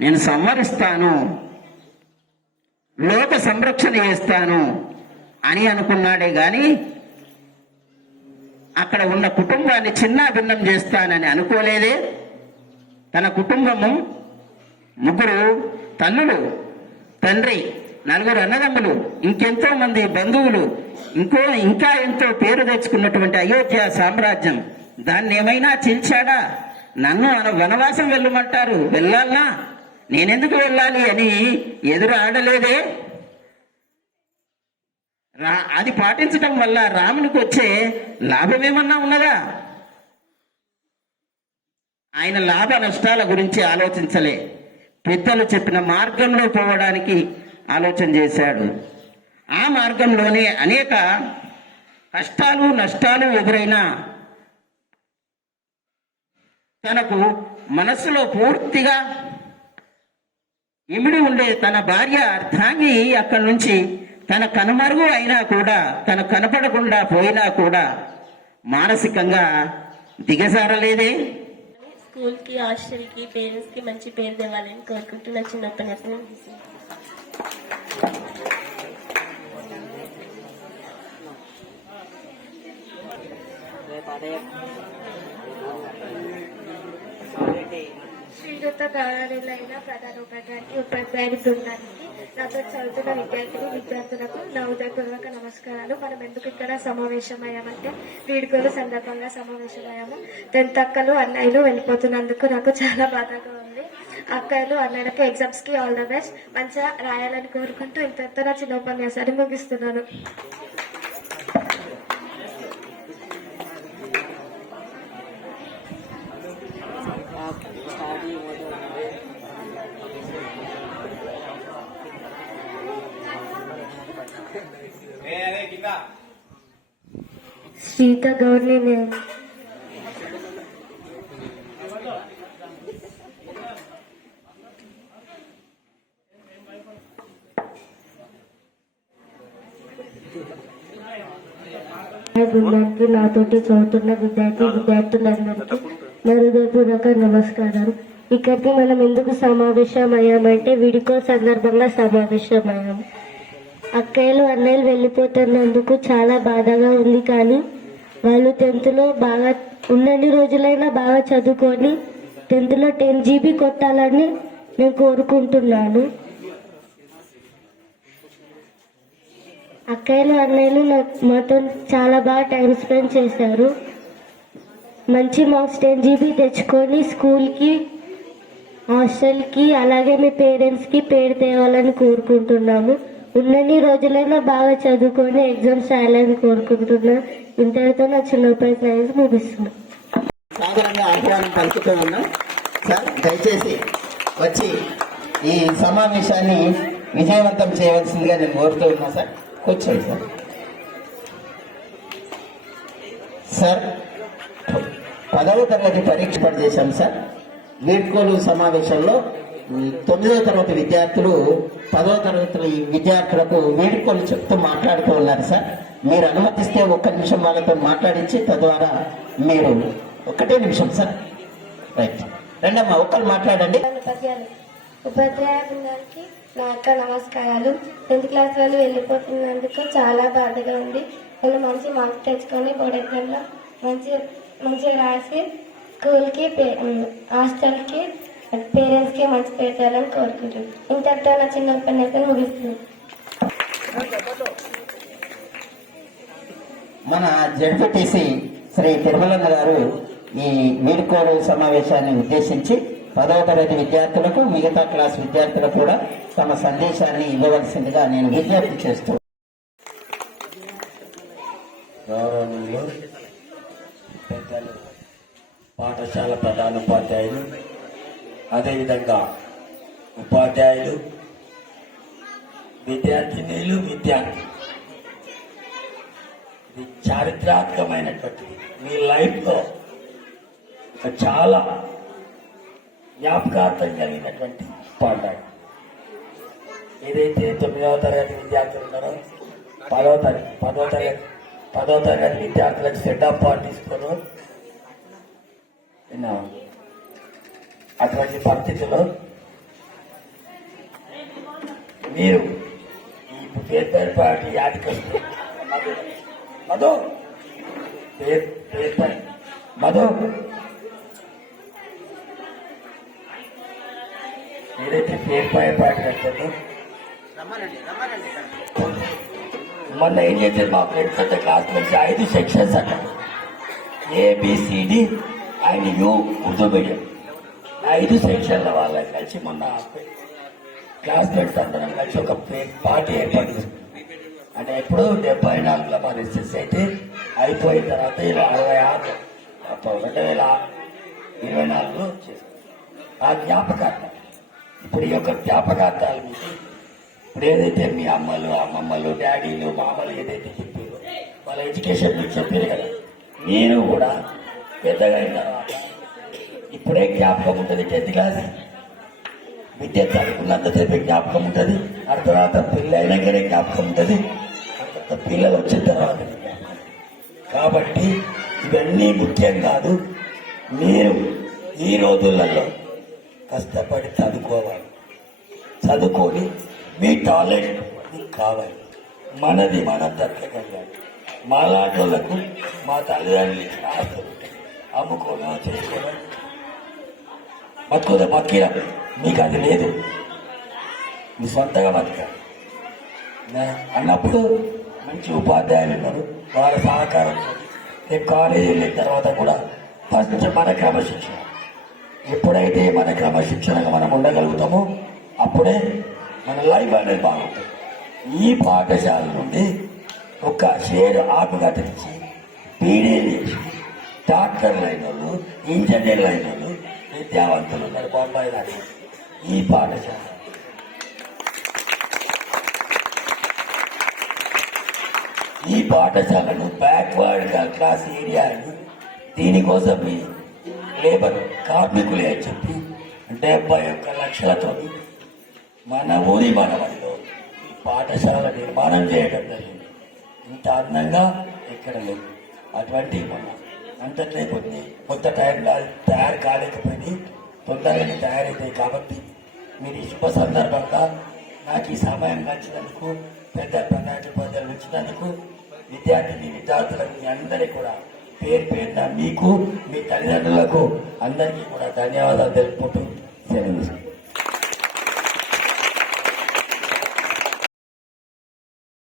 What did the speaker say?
నేను సంవరిస్తాను లోక సంరక్షణ చేస్తాను అని అనుకున్నాడే గాని అక్కడ ఉన్న కుటుంబాన్ని చిన్న భిన్నం చేస్తానని అనుకోలేదే. తన కుటుంబము ముగ్గురు తల్లులు తండ్రి నలుగురు అన్నదమ్ములు ఇంకెంతో మంది బంధువులు ఇంకో ఇంకా ఎంతో పేరు తెచ్చుకున్నటువంటి అయోధ్య సామ్రాజ్యం. దాన్ని ఏమైనా చీల్చాడా? నన్ను వనవాసం వెళ్ళమంటారు. వెళ్ళాలనా? నేనెందుకు వెళ్ళాలి అని ఎదురు ఆడలేదే? రా అది పాటించటం వల్ల రామునికి వచ్చే లాభం ఏమన్నా ఉన్నదా? ఆయన లాభ నష్టాల గురించి ఆలోచించలే. పెద్దలు చెప్పిన మార్గంలో పోవడానికి ఆలోచన చేశాడు. ఆ మార్గంలోనే అనేక కష్టాలు నష్టాలు ఎదురైనా తనకు మనస్సులో పూర్తిగా ఇమిడి ఉండే తన భార్య అర్థాంగి అక్కడి నుంచి తన కనుమరుగు అయినా కూడా తన కనపడకుండా పోయినా కూడా మానసికంగా దిగజారలేదే. స్కూల్కి హాస్టల్కి పేరెంట్స్కి మంచి పేరు తేవాలని కోరుకుంటున్న చిన్న ఉపన్యాసం శ్రీదత్త గౌరవులైన ప్రధాన ఉపాధ్యాయునికి ఉపాధ్యాయుని బృందానికి నాతో చదువుతున్న విద్యార్థులు విద్యార్థులకు నా ఉదయపూర్వక నమస్కారాలు. మనం ఎందుకు ఇక్కడ సమావేశమయ్యామంటే వీడుకోలు సందర్భంగా సమావేశమయ్యాము. టెన్త్ అక్కలు అన్నయ్యలు వెళ్ళిపోతున్నందుకు నాకు చాలా బాధగా ఉంది. అక్కలు అన్నయ్యలకు ఎగ్జామ్స్కి ఆల్ ద బెస్ట్. మంచిగా రాయాలని కోరుకుంటూ ఇంతతో నా చిన్న ఉపన్యాసాన్ని ముగిస్తున్నాను. సీత గౌర్ని నేను. బృందానికి నాతోటి చదువుతున్న విద్యార్థి విద్యార్థులందరికీ నా హృదయపూర్వక నమస్కారం ఇక్కడికి మనం ఎందుకు సమావేశమయ్యామంటే వీడికో సందర్భంగా సమావేశమయ్యాము అక్కయ్యలు అన్నయ్యలు వెళ్ళిపోతున్నందుకు చాలా బాధగా ఉంది కానీ వాళ్ళు టెన్త్లో బాగా ఉన్నన్ని రోజులైనా బాగా చదువుకొని టెన్త్లో టెన్ జీబీ కొట్టాలని నేను కోరుకుంటున్నాను. అక్కయ్యలు అన్నయ్యలు మాతో చాలా బాగా టైం స్పెండ్ చేశారు. మంచి మార్క్స్ టెన్ జీబీ తెచ్చుకొని స్కూల్కి హాస్టల్కి అలాగే మీ పేరెంట్స్కి పేరు తేవాలని కోరుకుంటున్నాము ఉన్నన్ని రోజులైనా బాగా చదువుకొని ఎగ్జామ్స్ రాయాలని కోరుకుంటున్నాను ఇంతటితో నా చిన్న ప్రయత్నం ముగిస్తున్నాను సాధారణంగా ఆహ్వానం పలుకుతూ ఉన్నాం. సార్ దయచేసి వచ్చి ఈ సమావేశాన్ని విజయవంతం చేయవలసిందిగా నేను కోరుతూ ఉన్నా సార్. కూర్చోండి సార్. సార్ పదవ తరగతి పరీక్ష పనిచేశాం సార్. వీడ్కోలు సమావేశంలో తొమ్మిదవ తరగతి విద్యార్థులు పదవ తరగతి విద్యార్థులకు వీడ్కోలు చెప్తూ మాట్లాడుతూ ఉన్నారు సార్. మీరు అనుమతిస్తే ఒక్క నిమిషం వాళ్ళతో మాట్లాడించి తద్వారా మీరు ఒకటే నిమిషం సార్. రైట్ రెండమ్మా ఒక్కరు మాట్లాడండి. ఉపాధ్యాయులు ఉపాధ్యాయ బృందానికి నా యొక్క నమస్కారాలు. టెన్త్ క్లాస్ వాళ్ళు వెళ్ళిపోతున్నందుకు చాలా బాధగా ఉంది. నేను మంచి మార్క్స్ తెచ్చుకొని బోర్డ్ ఎగ్జామ్లో మంచి మంచిగా రాసి స్కూల్కి హాస్టల్కి పేరెంట్స్కి మంచి పేరు తేవాలని కోరుకుంటున్నాను ఇంతటితో నా చిన్న ఉపన్యాసం ముగిస్తుంది మన జడ్పీటీసీ శ్రీ తిరుమలన్న గారు ఈ వీడ్కోలు సమావేశాన్ని ఉద్దేశించి పదవ తరగతి విద్యార్థులకు మిగతా క్లాస్ విద్యార్థులకు కూడా తమ సందేశాన్ని ఇవ్వవలసిందిగా నేను విజ్ఞప్తి చేస్తూ పాఠశాల ప్రధానోపాధ్యాయులు అదేవిధంగా ఉపాధ్యాయులు విద్యార్థినీలు విద్యార్థి ఇది చారిత్రాత్మకమైనటువంటి మీ లైఫ్లో ఒక చాలా జ్ఞాపకార్థం కలిగినటువంటి పాఠాలు. ఏదైతే తొమ్మిదవ తరగతి విద్యార్థులు ఉన్నారో పదో తరగతి పదో తరగతి పదో తరగతి విద్యార్థులకు సెట్ ఆఫ్ విన్నాము అటువంటి పరిస్థితుల్లో మీరు ఈ పేరు పేరు పాటి యాదికి వస్తుంది మధు. మధు. పేరు పేరు పేరు మధు. ఏదైతే పేరు పేరు పాటి కట్టారో మొన్న ఏం చేశారు మా ఫ్రెండ్స్ అంతా క్లాస్మేట్స్ ఐదు సెక్షన్స్ అట ABCD and U Urdu medium ఐదు సెక్షన్ల వాళ్ళకి కలిసి మొన్న క్లాస్మేట్స్ అందరం కలిసి ఒక పే- పార్టీ ఏర్పాటు అంటే ఎప్పుడు డెబ్బై నాలుగులో మా రిసెస్ అయితే అయిపోయిన తర్వాత ఇలా అరవై ఆరు రెండు వేల ఇరవై నాలుగులో చేసుకున్నాం. ఆ జ్ఞాపకార్థం. ఇప్పుడు ఈ యొక్క జ్ఞాపకార్థాలు ఇప్పుడు ఏదైతే మీ అమ్మలు అమ్మమ్మలు డాడీలు మామలు ఏదైతే చెప్పారో వాళ్ళ ఎడ్యుకేషన్ మీరు చెప్పారు కదా నేను కూడా పెద్దగా అయిన తర్వాత ఇప్పుడే జ్ఞాపకం ఉంటుంది టెన్త్ క్లాస్. విద్య చదువుకున్నంతసేపు జ్ఞాపకం ఉంటుంది. ఆ తర్వాత పిల్ల అయినాకనే జ్ఞాపకం ఉంటుంది. ఆ పిల్లలు వచ్చిన తర్వాత. కాబట్టి ఇవన్నీ ముఖ్యం కాదు. మీరు ఈ రోజులలో కష్టపడి చదువుకోవాలి. చదువుకొని మీ టాలెంట్ మీకు కావాలి. మనది మనం దక్కగలగాలి మాలాంటి మా తల్లిదండ్రులు ఆస్తులు అమ్ముకోవడం చేసుకోవడం బతుకుతే బతికిరా మీకు అది లేదు. మీ సొంతగా బతకాలి అన్నప్పుడు మంచి ఉపాధ్యాయులు ఉన్నారు. వాళ్ళ సహకారం నేను కాలేజీ వెళ్ళిన తర్వాత కూడా ఫస్ట్ మన క్రమశిక్షణ. ఎప్పుడైతే మన క్రమశిక్షణగా మనం ఉండగలుగుతామో అప్పుడే మన లైఫ్ అనేది బాగుంటుంది. ఈ పాఠశాల నుండి ఒక షేర్ ఆకుగా తెచ్చి పీడీ డాక్టర్లు అయిన వాళ్ళు ఇంజనీర్లు అయిన వాళ్ళు విద్యావంతులు ఉన్నారు. బొంబాయి దాటి ఈ పాఠశాల. ఈ పాఠశాలను బ్యాక్వర్డ్ క్లాస్ ఏరియా అని దీనికోసం మీ లేబర్ కార్మికులే అని చెప్పి డెబ్బై ఒక్క లక్షలతో మన ఊరి మనవల్లో ఈ పాఠశాల నిర్మాణం చేయడం జరిగింది. ఇంత అందంగా ఎక్కడ లేదు. అటువంటి మన అంతట్లే కొన్ని కొత్త టైంలో తయారు కాలేకపోయింది తొందరగానే తయారవుతాయి కాబట్టి మీరు ఈ శుభ సందర్భంగా నాకు ఈ సమయం నచ్చినందుకు పెద్ద ప్రధాని వచ్చినందుకు విద్యార్థిని విద్యార్థులకు మీ అందరికీ కూడా పేరు పేరున మీకు మీ తల్లిదండ్రులకు అందరికీ కూడా ధన్యవాదాలు తెలుపుకుంటూ సెలవు.